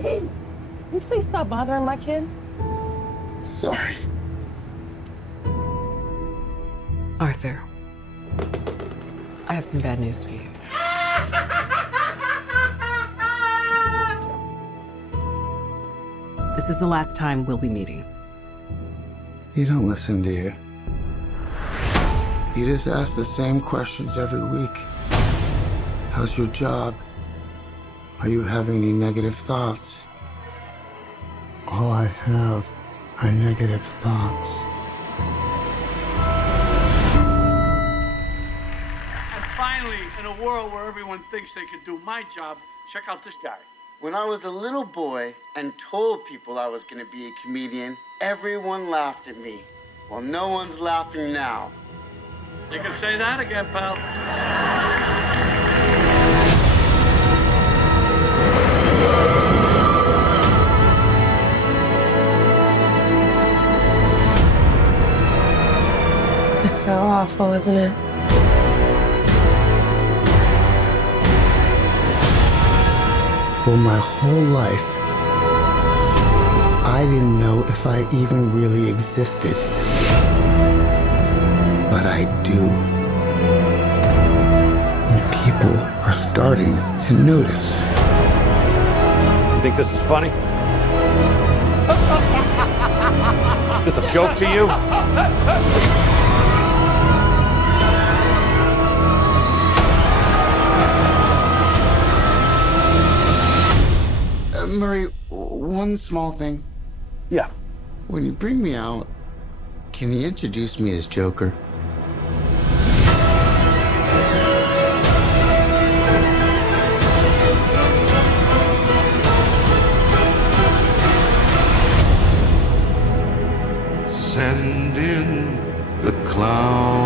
Hey! Can you please stop bothering my kid? Sorry. Arthur, I have some bad news for you. This is the last time we'll be meeting. You don't listen, do you? You just ask the same questions every week. How's your job? Are you having any negative thoughts? All I have are negative thoughts. And finally, in a world where everyone thinks they could do my job, check out this guy. When I was a little boy and told people I was going to be a comedian, everyone laughed at me. Well, no one's laughing now. You can say that again, pal. It's so awful, isn't it? For my whole life, I didn't know if I even really existed. But I do. And people are starting to notice. You think this is funny? Is this a joke to you? Murray, one small thing. Yeah. When you bring me out, can you introduce me as Joker? Send in the clown.